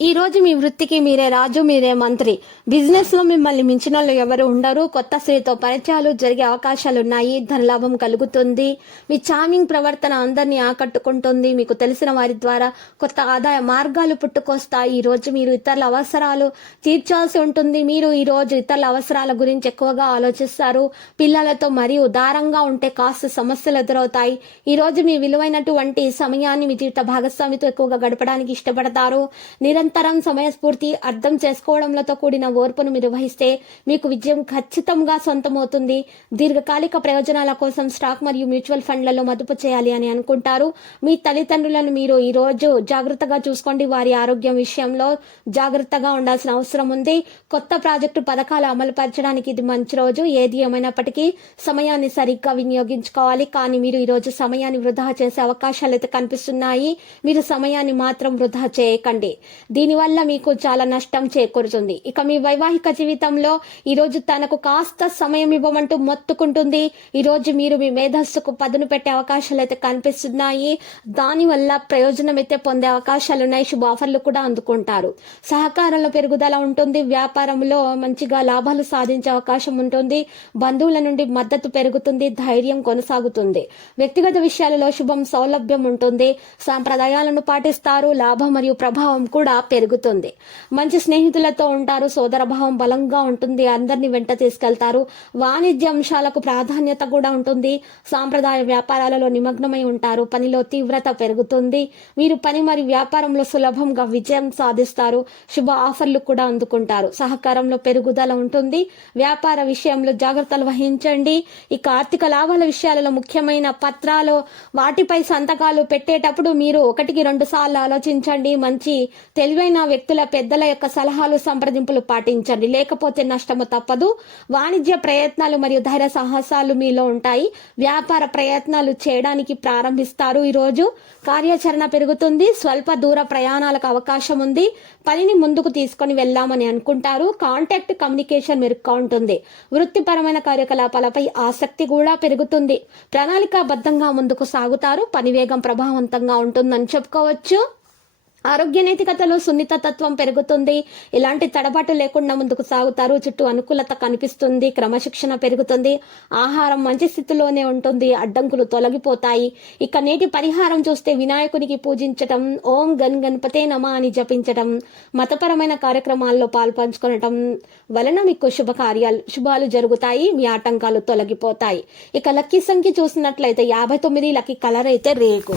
ఈ రోజు మీ వృత్తికి మీరే రాజు మీరే మంత్రి. బిజినెస్లో మిమ్మల్ని మించిన వాళ్ళు ఎవరు ఉండరు. కొత్త స్త్రీతో పరిచయాలు జరిగే అవకాశాలు ఉన్నాయి ధనలాభం కలుగుతుంది. మీ చామింగ్ ప్రవర్తన అందరినీ ఆకట్టుకుంటుంది. మీకు తెలిసిన వారి ద్వారా కొత్త ఆదాయ మార్గాలు పుట్టుకొస్తాయి. ఈ రోజు మీరు ఇతరుల అవసరాలు తీర్చాల్సి ఉంటుంది. మీరు ఈ రోజు ఇతరుల అవసరాల గురించి ఎక్కువగా ఆలోచిస్తారు. పిల్లలతో మరీ ఉదారంగా ఉంటే కాస్త సమస్యలు ఎదురవుతాయి. ఈ రోజు మీ విలువైనటువంటి సమయాన్ని మీ జీవిత భాగస్వామితో ఎక్కువగా గడపడానికి ఇష్టపడతారు. నిరంతరం సమయస్ఫూర్తి అర్థం చేసుకోవడంలతో కూడిన ఓర్పును నిర్వహిస్తే మీకు విజయం ఖచ్చితంగా సొంతమవుతుంది. దీర్ఘకాలిక ప్రయోజనాల కోసం స్టాక్ మరియు మ్యూచువల్ ఫండ్లలో మదుపు చేయాలి అని అనుకుంటారు. మీ తల్లిదండ్రులను మీరు ఈ రోజు జాగ్రత్తగా చూసుకోండి. వారి ఆరోగ్యం విషయంలో జాగ్రత్తగా ఉండాల్సిన అవసరం ఉంది. కొత్త ప్రాజెక్టు పథకాలు అమలు పరచడానికి ఇది మంచి రోజు. ఏది ఏమైనప్పటికీ సమయాన్ని సరిగ్గా వినియోగించుకోవాలి. కానీ మీరు ఈ రోజు సమయాన్ని వృధా చేసే అవకాశాలు అయితే కనిపిస్తున్నాయి. మీరు సమయాన్ని మాత్రం వృధా చేయకండి. దీనివల్ల మీకు చాలా నష్టం చేకూరుతుంది. ఇక మీ వైవాహిక జీవితంలో ఈరోజు తనకు కాస్త సమయం ఇవ్వమంటూ మొత్తుకుంటుంది. ఈరోజు మీరు మీ మేధస్సుకు పదును పెట్టే అవకాశాలు అయితే కనిపిస్తున్నాయి. దానివల్ల ప్రయోజనం అయితే పొందే అవకాశాలు ఉన్నాయి. శుభ ఆఫర్లు కూడా అందుకుంటారు. సహకారంలో పెరుగుదల ఉంటుంది. వ్యాపారంలో మంచిగా లాభాలు సాధించే అవకాశం ఉంటుంది. బంధువుల నుండి మద్దతు పెరుగుతుంది. ధైర్యం కొనసాగుతుంది. వ్యక్తిగత విషయాలలో శుభం సౌలభ్యం ఉంటుంది. సాంప్రదాయాలను పాటిస్తారు. లాభం మరియు ప్రభావం కూడా పెరుగుతుంది. మంచి స్నేహితులతో ఉంటారు సోదరభావం బలంగా ఉంటుంది అందరిని వెంట తీసుకెళ్తారు. వాణిజ్య అంశాలకు ప్రాధాన్యత కూడా ఉంటుంది. సాంప్రదాయ వ్యాపారాలలో నిమగ్నమై ఉంటారు. పనిలో తీవ్రత పెరుగుతుంది. మీరు పని మరి వ్యాపారంలో సులభంగా విజయం సాధిస్తారు. శుభ ఆఫర్లు కూడా అందుకుంటారు. సహకారంలో పెరుగుదల ఉంటుంది. వ్యాపార విషయంలో జాగ్రత్తలు వహించండి. ఇక ఆర్థిక లాభాల విషయాలలో ముఖ్యమైన పత్రాలు వాటిపై సంతకాలు పెట్టేటప్పుడు మీరు ఒకటికి రెండు సార్లు ఆలోచించండి. మంచి తెలివి తెలివైన వ్యక్తుల పెద్దల యొక్క సలహాలు సంప్రదింపులు పాటించండి. లేకపోతే నష్టము తప్పదు. వాణిజ్య ప్రయత్నాలు మరియు ధైర్య సాహసాలు మీలో ఉంటాయి. వ్యాపార ప్రయత్నాలు చేయడానికి ప్రారంభిస్తారు ఈరోజు. కార్యాచరణ పెరుగుతుంది. స్వల్ప దూర ప్రయాణాలకు అవకాశం ఉంది. పనిని ముందుకు తీసుకొని వెళ్దామని అనుకుంటారు. కాంటాక్ట్ కమ్యూనికేషన్ మెరుగ్గా ఉంటుంది. వృత్తిపరమైన కార్యకలాపాలపై ఆసక్తి కూడా పెరుగుతుంది. ప్రణాళికాబద్ధంగా ముందుకు సాగుతారు. పని వేగం ప్రభావవంతంగా ఉంటుందని చెప్పుకోవచ్చు. ఆరోగ్య నైతికతలో సున్నిత తత్వం పెరుగుతుంది. ఎలాంటి తడబాటు లేకుండా ముందుకు సాగుతారు. చుట్టూ అనుకూలత కనిపిస్తుంది. క్రమశిక్షణ పెరుగుతుంది. ఆహారం మంచి స్థితిలోనే ఉంటుంది. అడ్డంకులు తొలగిపోతాయి. ఇక నేటి పరిహారం చూస్తే వినాయకునికి పూజించటం ఓం గన్ గణపతే నమ అని జపించటం మతపరమైన కార్యక్రమాల్లో పాల్పంచుకోవటం వలన మీకు శుభకార్యాలు శుభాలు జరుగుతాయి. మీ ఆటంకాలు తొలగిపోతాయి. ఇక లక్కీ సంఖ్య చూసినట్లయితే యాభై తొమ్మిది లక్కీ కలర్ అయితే రేగు.